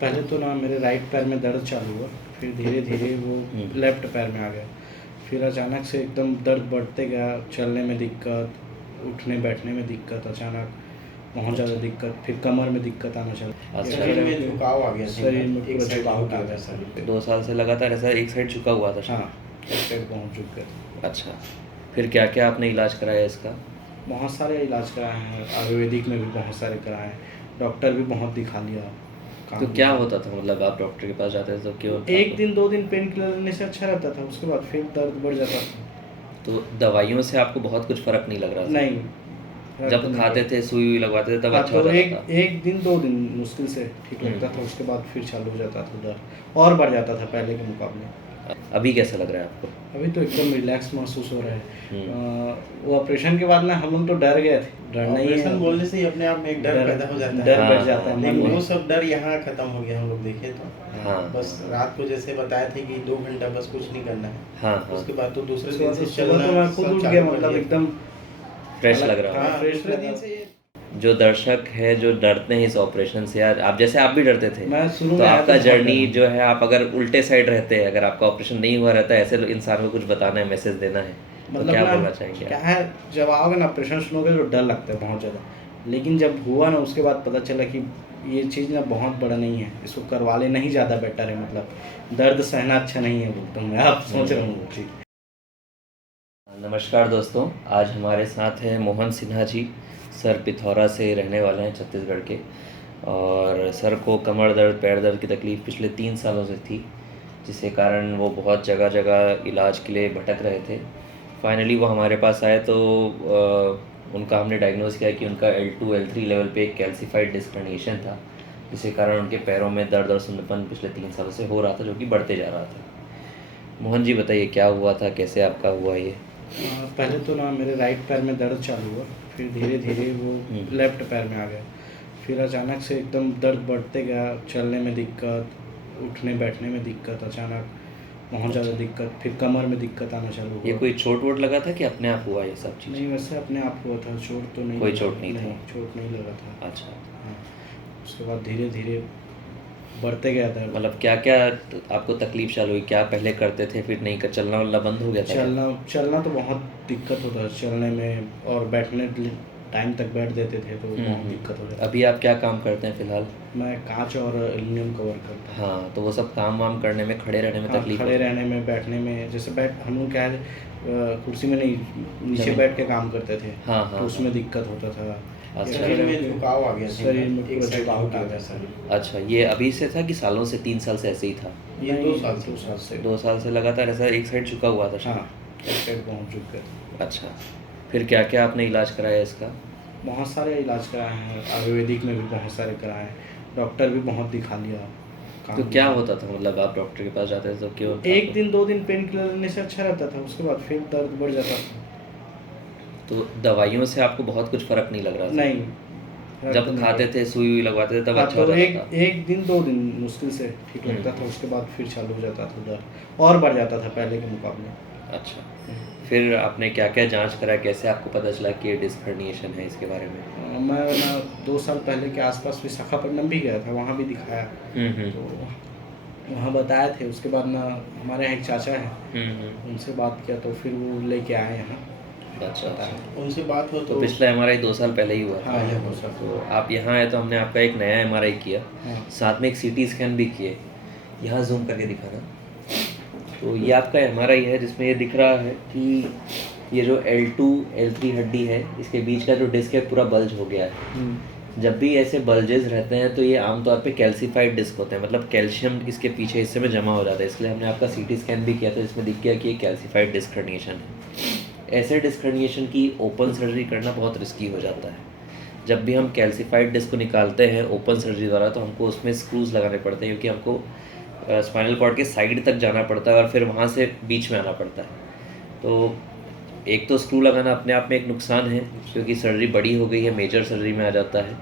पहले तो ना मेरे राइट पैर में दर्द चालू हुआ, फिर धीरे धीरे वो लेफ्ट पैर में आ गया। फिर अचानक से एकदम दर्द बढ़ते गया, चलने में दिक्कत, उठने बैठने में दिक्कत, अचानक बहुत ज़्यादा दिक्कत, फिर कमर में दिक्कत आना चला। अच्छा। शरीर में झुकाव आ गया, शरीर में एक पूरा साइड झुकाव झुक आ गया गया था शरीर पे। 2 साल से लगातार ऐसा एक साइड झुका हुआ था हाँ, एक साइड बहुत झुक गया था। अच्छा, फिर क्या क्या आपने इलाज कराया इसका? बहुत सारे इलाज कराए हैं, आयुर्वेदिक में भी बहुत सारे कराए हैं, डॉक्टर भी बहुत दिखा लिया। तो क्या होता था, मतलब आप डॉक्टर के पास जाते थे तो क्यों? एक दिन 2 दिन पेन किलर लेने से अच्छा रहता था, उसके बाद फिर दर्द बढ़ जाता था। तो दवाइयों से आपको बहुत कुछ फर्क नहीं लग रहा था? नहीं, जब खाते थे, सुई हुई लगवाते थे तब अच्छा हो तो जाता था? एक दिन 2 दिन मुश्किल से ठीक लगता था, उसके बाद फिर चालू हो जाता था दर्द, और बढ़ जाता था पहले के मुकाबले। अभी कैसा लग रहा है आपको? अभी तो एकदम रिलैक्स महसूस हो रहा है। वो ऑपरेशन के बाद ना हम लोग तो डर गए थे, डरना ही है। ऑपरेशन बोलने से ही अपने आप में एक डर पैदा हो जाता है। डर बैठ हाँ, जाता है मन लेकिन में। वो सब डर यहाँ खत्म हो गया, हम लोग देखे तो। हाँ, बस रात को जैसे बताए थे कि 2 घंटा बस कुछ नहीं करना है। हाँ, हाँ, उसके बाद तो दूसरे उसके दिन बाद से तो सुबह चलना तो मैं खुद सब उठ चालू गया, कर मतलब दिया। एकदम फ्रेश लग रहा हाँ, हो? फ्रेश दूसरे दिन लगा। से जो दर्शक है, जो डरते हैं इस ऑपरेशन से, यार आप जैसे आप भी डरते थे, मैं शुरू तो में आया आपका तो बहुत जर्नी डरा। जो है, आप अगर उल्टे साइड रहते हैं, अगर आपका ऑपरेशन नहीं हुआ रहता, ऐसे इंसान को कुछ बताना है, मैसेज देना है, तो मतलब क्या ना बोलना चाहेंगे क्या आप? है, जब आओगे ना ऑपरेशन सुनोगे तो डर लगता है बहुत ज़्यादा, लेकिन जब हुआ ना उसके बाद पता चला कि ये चीज़ ना बहुत बड़ा नहीं है, इसको करवा लेना ही ज़्यादा बेटर है। मतलब दर्द सहना अच्छा नहीं है बोलता हूँ मैं, आप सोच रहा हूँ ठीक। नमस्कार दोस्तों, आज हमारे साथ हैं मोहन सिन्हा जी। सर पिथौरा से रहने वाले हैं, छत्तीसगढ़ के। और सर को कमर दर्द, पैर दर्द की तकलीफ़ पिछले 3 सालों से थी, जिसके कारण वो बहुत जगह जगह इलाज के लिए भटक रहे थे। फाइनली वो हमारे पास आए तो उनका हमने डायग्नोज किया कि उनका L2 L3 लेवल पे एक कैल्सीफाइड डिस्क हर्निएशन था, जिसके कारण उनके पैरों में दर्द और सुन्नपन पिछले 3 सालों से हो रहा था, जो कि बढ़ते जा रहा था। मोहन जी बताइए, क्या हुआ था, कैसे आपका हुआ ये? पहले तो ना मेरे राइट पैर में दर्द चालू हुआ, फिर धीरे धीरे वो लेफ्ट पैर में आ गया। फिर अचानक से एकदम दर्द बढ़ते गया, चलने में दिक्कत, उठने बैठने में दिक्कत, अचानक बहुत ज़्यादा दिक्कत, फिर कमर में दिक्कत आना चालू हुआ। ये कोई चोट वोट लगा था कि अपने आप हुआ ये सब चीज़? नहीं, वैसे अपने आप हुआ था, चोट तो नहीं कोई लगा। चोट नहीं था? चोट नहीं लगा था। अच्छा, हाँ, उसके बाद धीरे धीरे बढ़ते गया दर्द। मतलब क्या क्या आपको तकलीफ चालू हुई? क्या पहले करते थे, फिर नहीं कर, चलना वलना बंद हो गया था क्या? चलना तो बहुत दिक्कत होता है, चलने में, और बैठने टाइम तक बैठ देते थे तो बहुत दिक्कत हो जाती। अभी आप क्या काम करते हैं फिलहाल? मैं कांच और एल्युमिनियम कवर करता हूँ। हाँ, तो वो सब काम वाम करने में, खड़े रहने में हाँ, तकलीफ खड़े होती है? रहने में, बैठने में, जैसे हम लोग क्या है, कुर्सी में नहीं, नीचे जमीन। बैठ के काम करते थे। हाँ, हाँ, तो उसमें दिक्कत होता था। अच्छा। शरीर में झुकाव आ गया, शरीर में एक पूरा साइड झुकाव झुक आ गया गया था शरीर। अच्छा, ये अभी से था कि सालों से, 3 साल से ऐसे ही था? ये 2 साल से। 2 साल से। 2 साल से लगातार ऐसा एक साइड झुका हुआ था? हाँ, एक साइड बहुत झुक गया था। अच्छा, फिर क्या क्या आपने इलाज कराया इसका? बहुत सारे इलाज कराए हैं, आयुर्वेदिक में भी बहुत सारे कराए हैं, डॉक्टर भी बहुत दिखा लिया। तो क्या होता था, मतलब आप डॉक्टर के पास जाते थे तो क्यों? एक दिन 2 दिन पेन किलर लेने से अच्छा रहता था, उसके बाद फिर दर्द बढ़ जाता था। तो दवाइयों से आपको बहुत कुछ फर्क नहीं लग रहा था? नहीं, जब खाते थे, सुई हुई लगवाते थे तब अच्छा हो तो जाता था? एक दिन 2 दिन मुश्किल से ठीक लगता था, उसके बाद फिर चालू हो जाता था दर्द, और बढ़ जाता था पहले के मुकाबले। अच्छा, फिर आपने क्या क्या जांच करा, कैसे आपको पता चला कि ये डिस्क हर्निएशन है, इसके बारे में? मैं ना 2 साल पहले के आसपास विशाखापट्टनम भी गया था, वहाँ भी दिखाया। तो वहाँ बताए थे, उसके बाद ना हमारे यहाँ एक चाचा हैं, उनसे बात किया तो फिर वो लेके आए यहाँ। अच्छा, उनसे बात हो तो पिछला MRI 2 साल पहले ही हुआ था? हाँ, हो सकता तो आप यहाँ आए तो हमने आपका एक नया MRI किया, हाँ। साथ में एक CT स्कैन भी किए। यहाँ जूम करके दिखाना। तो ये आपका MRI है, जिसमें ये दिख रहा है कि ये जो L2 L3 हड्डी है, इसके बीच का जो डिस्क है पूरा बल्ज हो गया है। जब भी ऐसे बल्जेस रहते हैं तो ये आमतौर पे कैल्सीफाइड डिस्क होते हैं, मतलब कैल्शियम इसके पीछे हिस्से में जमा हो जाता है। इसलिए हमने आपका CT स्कैन भी किया था, जिसमें दिख गया कि ये कैल्सीफाइड डिस्क हर्निएशन है। ऐसे डिस्क हर्निएशन की ओपन सर्जरी करना बहुत रिस्की हो जाता है। जब भी हम कैल्सीफाइड डिस्क को निकालते हैं ओपन सर्जरी द्वारा, तो हमको उसमें स्क्रूज लगाने पड़ते हैं, क्योंकि हमको स्पाइनल कॉर्ड के साइड तक जाना पड़ता है और फिर वहाँ से बीच में आना पड़ता है। तो एक तो स्क्रू लगाना अपने आप में एक नुकसान है, क्योंकि सर्जरी बड़ी हो गई है, मेजर सर्जरी में आ जाता है।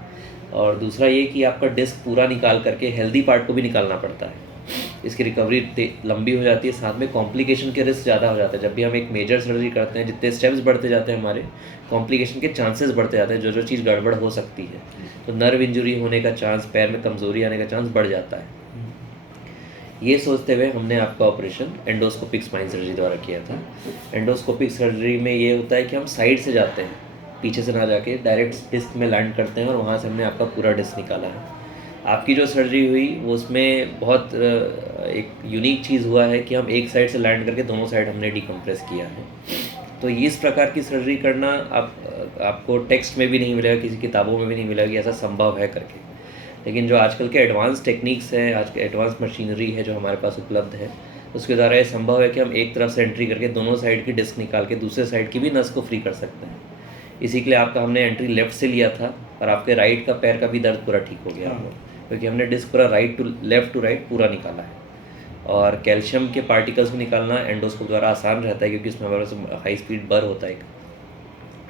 और दूसरा ये कि आपका डिस्क पूरा निकाल करके हेल्दी पार्ट को भी निकालना पड़ता है। इसकी रिकवरी लंबी हो जाती है, साथ में कॉम्प्लिकेशन के रिस्क ज़्यादा हो जाता है। जब भी हम एक मेजर सर्जरी करते हैं, जितने स्टेप्स बढ़ते जाते हैं हमारे, कॉम्प्लिकेशन के चांसेस बढ़ते जाते हैं, जो चीज़ गड़बड़ हो सकती है। तो नर्व इंजरी होने का चांस, पैर में कमज़ोरी आने का चांस बढ़ जाता है। ये सोचते हुए हमने आपका ऑपरेशन एंडोस्कोपिक स्पाइन सर्जरी द्वारा किया था। एंडोस्कोपिक सर्जरी में ये होता है कि हम साइड से जाते हैं, पीछे से ना जाके डायरेक्ट डिस्क में लैंड करते हैं और वहाँ से हमने आपका पूरा डिस्क निकाला है। आपकी जो सर्जरी हुई वो उसमें बहुत एक यूनिक चीज़ हुआ है कि हम एक साइड से लैंड करके दोनों साइड हमने डिकम्प्रेस किया है। तो इस प्रकार की सर्जरी करना आपको टेक्स्ट में भी नहीं मिलेगा, किसी किताबों में भी नहीं मिलेगा कि ऐसा संभव है करके। लेकिन जो आजकल के एडवांस टेक्निक्स हैं, आज के एडवांस मशीनरी है जो हमारे पास उपलब्ध है, उसके द्वारा ये संभव है कि हम एक तरफ से एंट्री करके दोनों साइड की डिस्क निकाल के दूसरे साइड की भी नस को फ्री कर सकते हैं। इसी के लिए आपका हमने एंट्री लेफ़्ट से लिया था और आपके राइट का पैर का भी दर्द पूरा ठीक हो गया आपको, क्योंकि हमने डिस्क पूरा राइट टू लेफ़्ट पूरा निकाला है। और कैल्शियम के पार्टिकल्स को निकालना एंडोस्कोप द्वारा आसान रहता है, क्योंकि इसमें हमारे पास हाई स्पीड बर होता है एक,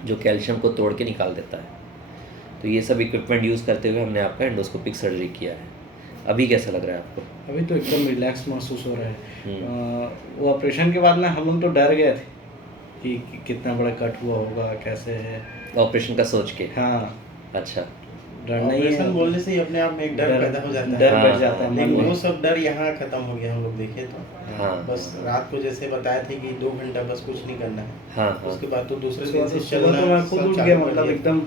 जो कैल्शियम को तोड़ के निकाल देता है। तो ये सब इक्विपमेंट यूज़ करते हुए हमने आपका एंडोस्कोपिक सर्जरी किया है। अभी कैसा लग रहा है आपको? अभी तो एकदम रिलैक्स महसूस हो रहा है। वो ऑपरेशन के बाद ना हम लोग तो डर गए थे कि कितना बड़ा कट हुआ होगा, कैसे है ऑपरेशन का सोच के? हाँ, अच्छा, डरना ही ऑपरेशन है। बोलने से ही अपने आप में एक डर पैदा हो जाता है। डर हाँ, बढ़ जाता है मन लेकिन में। वो सब डर यहाँ खत्म हो गया। हम लोग देखे तो हाँ बस रात को जैसे बताए थे कि 2 घंटा बस कुछ नहीं करना है। हाँ हाँ, उसके बाद तो दूसरे उसके दिन बाद से तो सुबह चलना तो मैं खुद सब उठ चालू गया, कर मतलब दिया। एकदम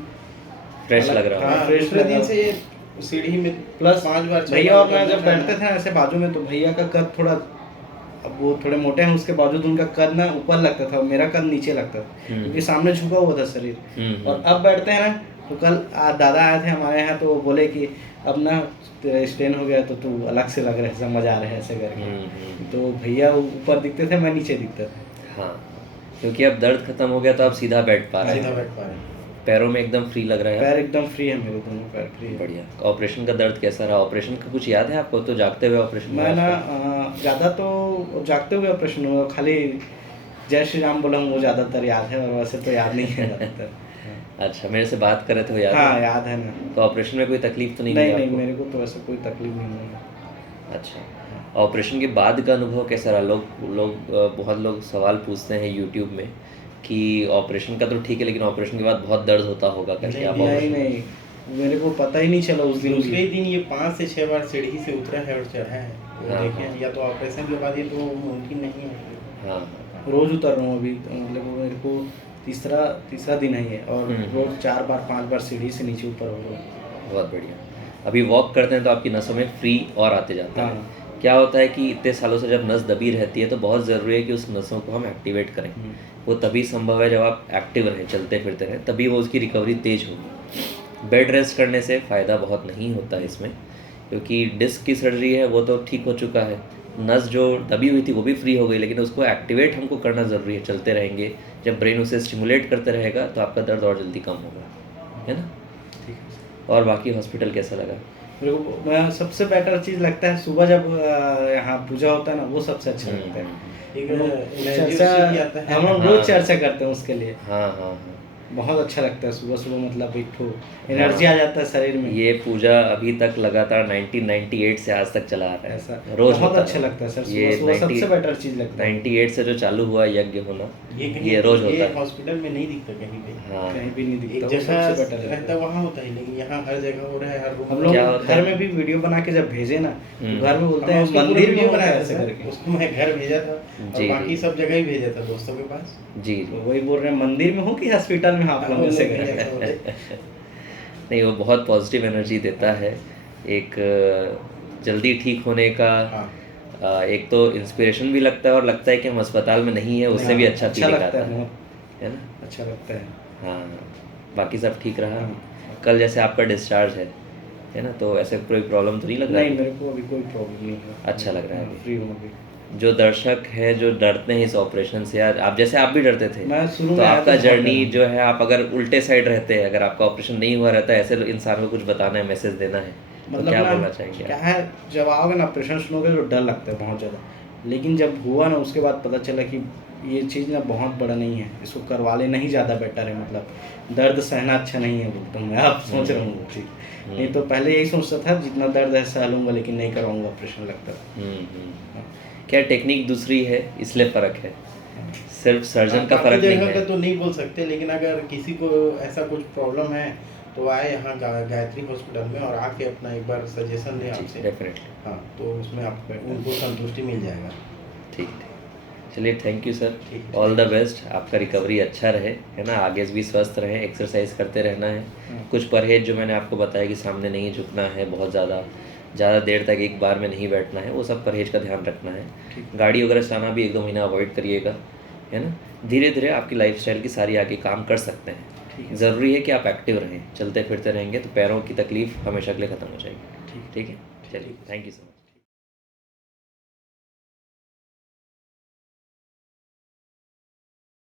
फ्रेश अलग- लग रहा हाँ, है। फ्रेश दूसरे लगा। दिन से सीढ़ी में प्लस 5 बार 6 भैया बार और मैं जब उतरना बैठते थे ऐसे बाजू में, तो भैया का कद थोड़ा, अब वो थोड़े मोटे हैं, उसके बावजूद उनका कद ना ऊपर लगता था, मेरा कद नीचे लगता था, क्योंकि सामने झुका हुआ था शरीर। और अब बैठते हैं ना, तो कल दादा आए थे हमारे यहाँ, तो वो बोले कि अब ना स्टेन हो गया तो तू अलग से लग रहा है, समझ आ रहा है ऐसे करके। तो भैया ऊपर दिखते थे, मैं नीचे दिखता था। हाँ, क्योंकि अब दर्द खत्म हो गया तो आप सीधा बैठ पा रहे सीधा हैं, बैठ पा रहे हैं। पैरों में एकदम फ्री लग रहा है। पैर एकदम फ्री है, मेरे दोनों पैर फ्री है। बढ़िया। ऑपरेशन का दर्द कैसा रहा? ऑपरेशन का कुछ याद है आपको? तो जागते हुए ऑपरेशन मैं ना ज़्यादा तो जागते हुए ऑपरेशन हुआ, खाली जय श्री राम बोला हूँ वो ज़्यादातर याद है, और वैसे तो याद नहीं है ज़्यादातर। अच्छा, मेरे से बात करे तो याद हाँ है? याद है ना। तो ऑपरेशन में कोई तकलीफ तो नहीं नहीं हुई नहीं, आपको? मेरे को तो ऐसा कोई तकलीफ नहीं हुई। अच्छा, ऑपरेशन के बाद का अनुभव कैसा रहा? बहुत लोग सवाल पूछते हैं यूट्यूब में कि ऑपरेशन का तो ठीक है, लेकिन ऑपरेशन के बाद बहुत दर्द होता होगा करके। आप नहीं ऑपरेशन नहीं, मेरे को पता ही नहीं चला उस दिन दूसरे भी। दिन ये 5 से 6 बार सीढ़ी से उतरा है और चढ़ा है। वो हाँ, देखें, हाँ। या तो ऑपरेशन के बाद ये तो मुमकिन नहीं है। हाँ, रोज उतर रहा हूँ अभी, तो मतलब वो मेरे को तीसरा दिन है ये, और रोज 4 बार 5 बार सीढ़ी से नीचे ऊपर हो रहा हूँ। बहुत बढ़िया। अभी वॉक करते हैं तो आपकी नसों में फ्री और आते जाता है। हाँ। क्या होता है कि इतने सालों से जब नस दबी रहती है तो बहुत ज़रूरी है कि उस नसों को हम एक्टिवेट करें। वो तभी संभव है जब आप एक्टिव रहें, चलते फिरते रहें, तभी वो उसकी रिकवरी तेज होगी। बेड रेस्ट करने से फ़ायदा बहुत नहीं होता है इसमें, क्योंकि डिस्क की सर्जरी है वो तो ठीक हो चुका है, नस जो दबी हुई थी वो भी फ्री हो गई, लेकिन उसको एक्टिवेट हमको करना ज़रूरी है। चलते रहेंगे, जब ब्रेन उसे स्टिमुलेट करते रहेगा तो आपका दर्द और जल्दी कम होगा, है ना? ठीक है। और बाकी हॉस्पिटल कैसा लगा? मेरे को मैं सबसे बेटर चीज़ लगता है सुबह जब यहाँ पूजा होता है ना, वो सबसे अच्छा लगता है। एक हम लोग एनर्जी चर्चा, भी आता है। हम लोग हाँ। रोज चर्चा करते हैं उसके लिए। हाँ हाँ हाँ, बहुत अच्छा लगता है सुबह सुबह, मतलब एक ठो एनर्जी आ जाता है शरीर में। ये पूजा अभी तक लगातार 1998 से आज तक चला आ रहा ऐसा है, रोज बहुत होता अच्छा लगता है सर, ये सुबह सुबह सबसे बेटर चीज़ लगता है। 98 से जो चालू हुआ यज्ञ होना, कहीं ये रोज होता ये है। हॉस्पिटल में नहीं दिखता कहीं पे। हाँ, कहीं भी नहीं एक दिखता, वो जगह सबसे बेटर रहता लगता है है। वहाँ होता है, लेकिन यहाँ हर जगह हो रहा है, हर रूम हम में। लोग क्या होता घर है? में भी वीडियो बना के जब भेजे ना, तो घर में बोलते हमने हैं उसको पूरा मंदिर में वीडियो होता है बनाया ऐसे था, करके। उसको मैं घर भेजा था और जी, बाकी जी। सब जगह ही भेजा था दोस्तों के पास। जी तो जी। वही बोल रहे हैं, मंदिर में हो कि हॉस्पिटल में आप लोग ऐसे नहीं, करके। ऐसा बोले। नहीं, वो बहुत पॉजिटिव एनर्जी देता है, एक जल्दी ठीक होने का। हाँ। एक तो इंस्पिरेशन भी लगता है और लगता है कि हम अस्पताल में नहीं है, उससे भी अच्छा फीलिंग लगता आता है, है, बहुत है ना? अच्छा लगता है। हाँ, बाकी सब ठीक रहा। कल जैसे आपका डिस्चार्ज है ना, तो ऐसे कोई प्रॉब्लम तो नहीं लग रहा नहीं, है? मेरे को अभी कोई प्रॉब्लम नहीं है। अच्छा लग रहा है अभी। फ्री हूँ अभी। जो दर्शक हैं जो डरते हैं इस ऑपरेशन से, यार आप जैसे आप भी डरते थे, मैं शुरू तो में आया आपका तो बहुत जर्नी डरा। जो है, आप अगर उल्टे साइड रहते, अगर आपका ऑपरेशन नहीं हुआ रहता, ऐसे इंसान को कुछ बताना है, मैसेज देना है, तो मतलब क्या ना, बोलना चाहेंगे क्या आप? है, जब आओगे ना ऑपरेशन सुनोगे तो डर लगता है बहुत ज़्यादा, लेकिन जब हुआ ना उसके बाद पता चला कि ये चीज़ ना बहुत बड़ा नहीं है, इसको करवा लेना ही ज़्यादा बेटर है। मतलब दर्द सहना अच्छा नहीं है बोलता हूँ मैं, आप सोच रहा हूँ वो चीज़। नहीं तो पहले यही सोचता था जितना दर्द है सह लूँगा, लेकिन नहीं करवाऊँगा ऑपरेशन लगता था। क्या टेक्निक दूसरी है इसलिए फ़र्क है, सिर्फ सर्जन का काफी फ़र्क नहीं जगह का है। तो नहीं बोल सकते, लेकिन अगर किसी को ऐसा कुछ प्रॉब्लम है तो आए यहाँ गायत्री हॉस्पिटल में और आके अपना एक बार सजेशन लें आपसे। डेफिनेटली। हाँ, तो उसमें आप उनको संतुष्टि मिल जाएगा। ठीक। चलिए, थैंक यू सर, ठीक है। ऑल द बेस्ट, आपका रिकवरी अच्छा रहे, है ना, आगे भी स्वस्थ रहें, एक्सरसाइज करते रहना है। कुछ परहेज जो मैंने आपको बताया कि सामने नहीं झुकना है, बहुत ज़्यादा देर तक एक बार में नहीं बैठना है, वो सब परहेज का ध्यान रखना है। गाड़ी वगैरह चलाना भी 1-2 महीना अवॉइड करिएगा, है ना। धीरे धीरे आपकी लाइफस्टाइल की सारी आगे काम कर सकते हैं। ज़रूरी है कि आप एक्टिव रहें, चलते फिरते रहेंगे तो पैरों की तकलीफ़ हमेशा के लिए ख़त्म हो जाएगी। ठीक है, चलिए, थैंक यू सो मच।